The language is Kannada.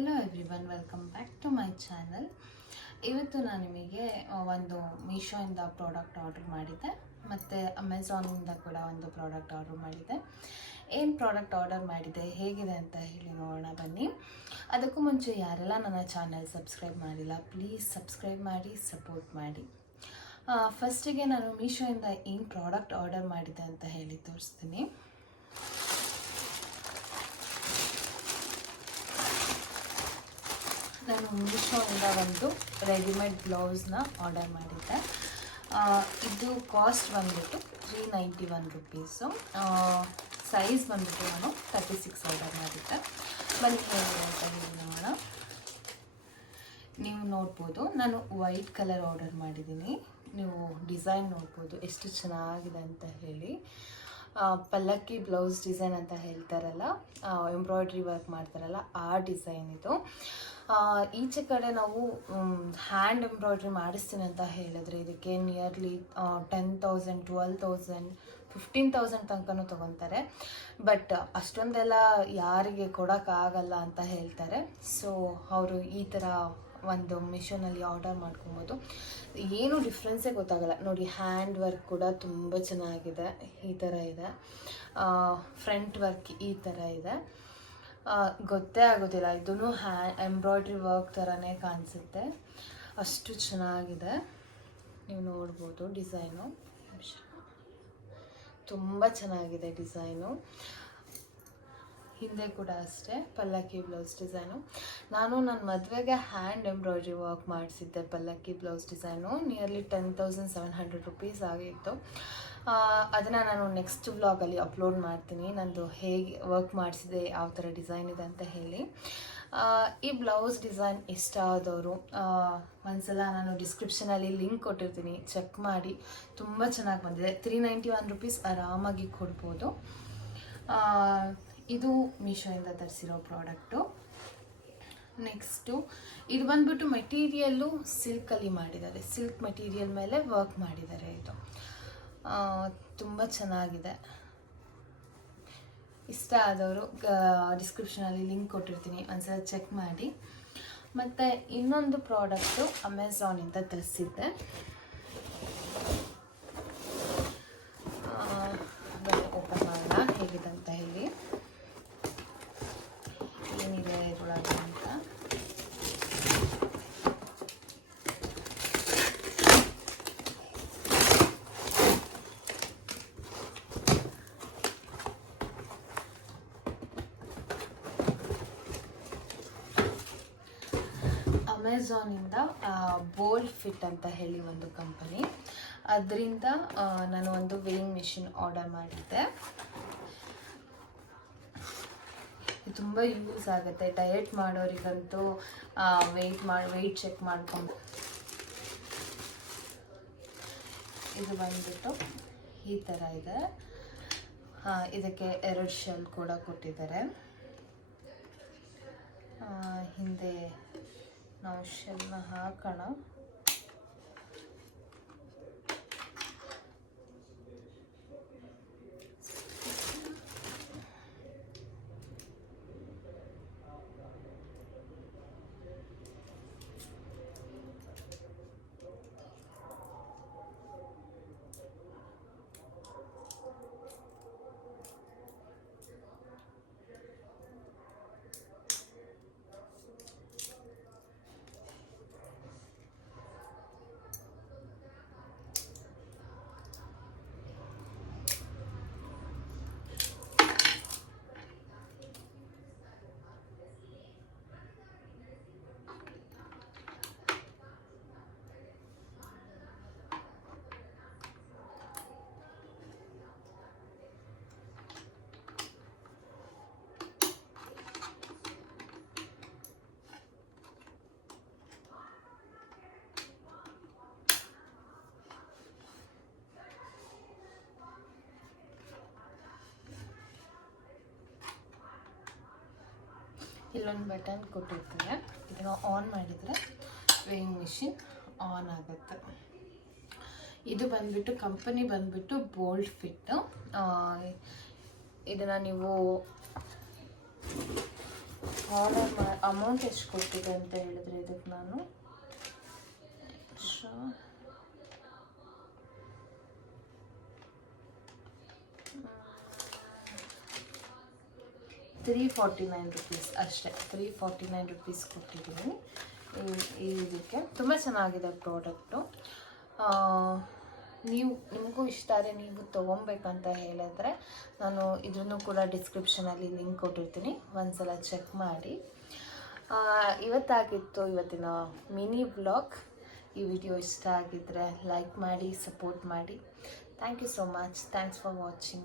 Hello everyone, welcome back to my channel. ಇವತ್ತು ನಾನು ನಿಮಗೆ ಒಂದು ಮೀಶೋಯಿಂದ ಪ್ರಾಡಕ್ಟ್ ಆರ್ಡರ್ ಮಾಡಿದ್ದೆ ಮತ್ತು ಅಮೆಝಾನಿಂದ ಕೂಡ ಒಂದು ಪ್ರಾಡಕ್ಟ್ ಆರ್ಡರ್ ಮಾಡಿದ್ದೆ. ಏನು ಪ್ರಾಡಕ್ಟ್ ಆರ್ಡರ್ ಮಾಡಿದೆ, ಹೇಗಿದೆ ಅಂತ ಹೇಳಿ ನೋಡೋಣ ಬನ್ನಿ. ಅದಕ್ಕೂ ಮುಂಚೆ ಯಾರೆಲ್ಲ ನನ್ನ ಚಾನಲ್ ಸಬ್ಸ್ಕ್ರೈಬ್ ಮಾಡಿಲ್ಲ, ಪ್ಲೀಸ್ ಸಬ್ಸ್ಕ್ರೈಬ್ ಮಾಡಿ, ಸಪೋರ್ಟ್ ಮಾಡಿ. ಫಸ್ಟಿಗೆ ನಾನು ಮೀಶೋಯಿಂದ ಏನು ಪ್ರಾಡಕ್ಟ್ ಆರ್ಡರ್ ಮಾಡಿದೆ ಅಂತ ಹೇಳಿ ತೋರಿಸ್ತೀನಿ. ನಾನು ಮೀಶೋಯಿಂದ ಒಂದು ರೆಡಿಮೇಡ್ ಬ್ಲೌಸ್ನ ಆರ್ಡರ್ ಮಾಡಿದ್ದೆ. ಇದು ಕಾಸ್ಟ್ ಬಂದ್ಬಿಟ್ಟು 391 ರುಪೀಸು. ಸೈಜ್ ಬಂದ್ಬಿಟ್ಟು ನಾನು 36 ಆರ್ಡರ್ ಮಾಡಿದ್ದೆ. ಬನ್ನಿ ಹೇಗಿದೆ ಅಂತ ಹೇಳಿ ನೋಡೋಣ. ನೀವು ನೋಡ್ಬೋದು, ನಾನು ವೈಟ್ ಕಲರ್ ಆರ್ಡರ್ ಮಾಡಿದ್ದೀನಿ. ನೀವು ಡಿಸೈನ್ ನೋಡ್ಬೋದು ಎಷ್ಟು ಚೆನ್ನಾಗಿದೆ ಅಂತ ಹೇಳಿ. ಪಲ್ಲಕ್ಕಿ ಬ್ಲೌಸ್ ಡಿಸೈನ್ ಅಂತ ಹೇಳ್ತಾರಲ್ಲ, ಎಂಬ್ರಾಯ್ಡ್ರಿ ವರ್ಕ್ ಮಾಡ್ತಾರಲ್ಲ, ಆ ಡಿಸೈನ್ ಇದು. ಈಚೆ ಕಡೆ ನಾವು ಹ್ಯಾಂಡ್ ಎಂಬ್ರಾಯ್ಡ್ರಿ ಮಾಡಿಸ್ತೀನಿ ಅಂತ ಹೇಳಿದ್ರೆ ಇದಕ್ಕೆ ನಿಯರ್ಲಿ 10,000, 12,000, 15,000 ತನಕನೂ ತೊಗೊತಾರೆ. ಬಟ್ ಅಷ್ಟೊಂದೆಲ್ಲ ಯಾರಿಗೆ ಕೊಡೋಕ್ಕಾಗಲ್ಲ ಅಂತ ಹೇಳ್ತಾರೆ. ಸೊ ಅವರು ಈ ಥರ ಒಂದು ಮಿಷೋನಲ್ಲಿ ಆರ್ಡರ್ ಮಾಡ್ಕೊಬೋದು. ಏನು ಡಿಫ್ರೆನ್ಸೇ ಗೊತ್ತಾಗಲ್ಲ ನೋಡಿ. ಹ್ಯಾಂಡ್ ವರ್ಕ್ ಕೂಡ ತುಂಬ ಚೆನ್ನಾಗಿದೆ, ಈ ಥರ ಇದೆ. ಫ್ರಂಟ್ ವರ್ಕ್ ಈ ಥರ ಇದೆ, ಗೊತ್ತೇ ಆಗೋದಿಲ್ಲ. ಇದೂ ಎಂಬ್ರಾಯ್ಡ್ರಿ ವರ್ಕ್ ಥರನೇ ಕಾಣಿಸುತ್ತೆ, ಅಷ್ಟು ಚೆನ್ನಾಗಿದೆ. ನೀವು ನೋಡ್ಬೋದು ಡಿಸೈನು, ತುಂಬ ಚೆನ್ನಾಗಿದೆ ಡಿಸೈನು. ಹಿಂದೆ ಕೂಡ ಅಷ್ಟೇ ಪಲ್ಲಕ್ಕಿ ಬ್ಲೌಸ್ ಡಿಸೈನು. ನಾನು ನನ್ನ ಮದುವೆಗೆ ಹ್ಯಾಂಡ್ ಎಂಬ್ರಾಯ್ಡ್ರಿ ವರ್ಕ್ ಮಾಡಿಸಿದ್ದೆ. ಪಲ್ಲಕ್ಕಿ ಬ್ಲೌಸ್ ಡಿಸೈನು ನಿಯರ್ಲಿ 10,700 ರುಪೀಸ್ ಆಗಿತ್ತು. ಅದನ್ನು ನಾನು ನೆಕ್ಸ್ಟ್ ವ್ಲಾಗಲ್ಲಿ ಅಪ್ಲೋಡ್ ಮಾಡ್ತೀನಿ, ನಂದು ಹೇಗೆ ವರ್ಕ್ ಮಾಡಿಸಿದೆ, ಯಾವ ಥರ ಡಿಸೈನ್ ಇದೆ ಅಂತ ಹೇಳಿ. ಈ ಬ್ಲೌಸ್ ಡಿಸೈನ್ ಇಷ್ಟ ಆದವರು ಒಂದ್ಸಲ ನಾನು ಡಿಸ್ಕ್ರಿಪ್ಷನಲ್ಲಿ ಲಿಂಕ್ ಕೊಟ್ಟಿರ್ತೀನಿ, ಚೆಕ್ ಮಾಡಿ. ತುಂಬ ಚೆನ್ನಾಗಿ ಬಂದಿದೆ. 391 ರುಪೀಸ್ ಆರಾಮಾಗಿ ಕೊಡ್ಬೋದು. ಇದು ಮೀಶೋಯಿಂದ ತರಿಸಿರೋ ಪ್ರಾಡಕ್ಟು. ನೆಕ್ಸ್ಟು ಇದು ಬಂದ್ಬಿಟ್ಟು ಮೆಟೀರಿಯಲ್ಲು ಸಿಲ್ಕಲ್ಲಿ ಮಾಡಿದ್ದಾರೆ, ಸಿಲ್ಕ್ ಮೆಟೀರಿಯಲ್ ಮೇಲೆ ವರ್ಕ್ ಮಾಡಿದ್ದಾರೆ. ಇದು ತುಂಬ ಚೆನ್ನಾಗಿದೆ. ಇಷ್ಟ ಆದವರು ಡಿಸ್ಕ್ರಿಪ್ಷನಲ್ಲಿ ಲಿಂಕ್ ಕೊಟ್ಟಿರ್ತೀನಿ, ಒಂದ್ಸಲ ಚೆಕ್ ಮಾಡಿ. ಮತ್ತು ಇನ್ನೊಂದು ಪ್ರಾಡಕ್ಟು ಅಮೆಝಾನಿಂದ ತರಿಸಿದ್ದೆ. ಓಪನ್ ಮಾಡೋಣ ಹೇಗಿದೆ ಅಂತ ಹೇಳಿ, ಏನಿದೆ ಇದರೊಳಗೆ ಅಂತ. ಅಮೆಝಾನಿಂದ ಬೋಲ್ಡ್ ಫಿಟ್ ಅಂತ ಹೇಳಿ ಒಂದು ಕಂಪನಿ, ಅದರಿಂದ ನಾನು ಒಂದು ವೇಯಿಂಗ್ ಮಿಷಿನ್ ಆರ್ಡರ್ ಮಾಡಿದ್ದೆ. ತುಂಬ ಯೂಸ್ ಆಗುತ್ತೆ ಡಯಟ್ ಮಾಡೋರಿಗಂತೂ. ವೆಯ್ಟ್ ಚೆಕ್ ಮಾಡ್ಕೊಂಡು, ಇದು ಬಂದ್ಬಿಟ್ಟು ಈ ಥರ ಇದೆ. ಇದಕ್ಕೆ 2 ಶೆಲ್ ಕೂಡ ಕೊಟ್ಟಿದ್ದಾರೆ. ಹಿಂದೆ ನಾವು ಶೆಲ್ನ ಹಾಕೋಣ. ಇಲ್ಲೊಂದು ಬಟನ್ ಕೊಟ್ಟಿರ್ತಾರೆ, ಇದನ್ನು ಆನ್ ಮಾಡಿದರೆ ವೇಯಿಂಗ್ ಮಿಷಿನ್ ಆನ್ ಆಗುತ್ತೆ. ಇದು ಬಂದ್ಬಿಟ್ಟು ಕಂಪನಿ ಬಂದ್ಬಿಟ್ಟು ಬೋಲ್ಡ್ ಫಿಟ್. ಇದನ್ನು ನೀವು ಅಮೌಂಟ್ ಎಷ್ಟು ಕೊಟ್ಟಿದೆ ಅಂತ ಹೇಳಿದ್ರೆ ಇದಕ್ಕೆ ನಾನು 349 ರುಪೀಸ್ ಅಷ್ಟೇ. 349 ರುಪೀಸ್ ಕೊಟ್ಟಿದ್ದೀನಿ ಇದಕ್ಕೆ. ತುಂಬ ಚೆನ್ನಾಗಿದೆ ಪ್ರಾಡಕ್ಟು. ನಿಮಗೂ ಇಷ್ಟ ಆದರೆ ನೀವು ತೊಗೊಬೇಕಂತ ಹೇಳಿದ್ರೆ ನಾನು ಇದನ್ನು ಕೂಡ ಡಿಸ್ಕ್ರಿಪ್ಷನಲ್ಲಿ ಲಿಂಕ್ ಕೊಟ್ಟಿರ್ತೀನಿ, ಒಂದ್ಸಲ ಚೆಕ್ ಮಾಡಿ. ಇವತ್ತಾಗಿತ್ತು ಇವತ್ತಿನ ಮಿನಿ ವ್ಲಾಗ್. ಈ ವಿಡಿಯೋ ಇಷ್ಟ ಆಗಿದ್ದರೆ ಲೈಕ್ ಮಾಡಿ, ಸಪೋರ್ಟ್ ಮಾಡಿ. Thank you so much. Thanks for watching.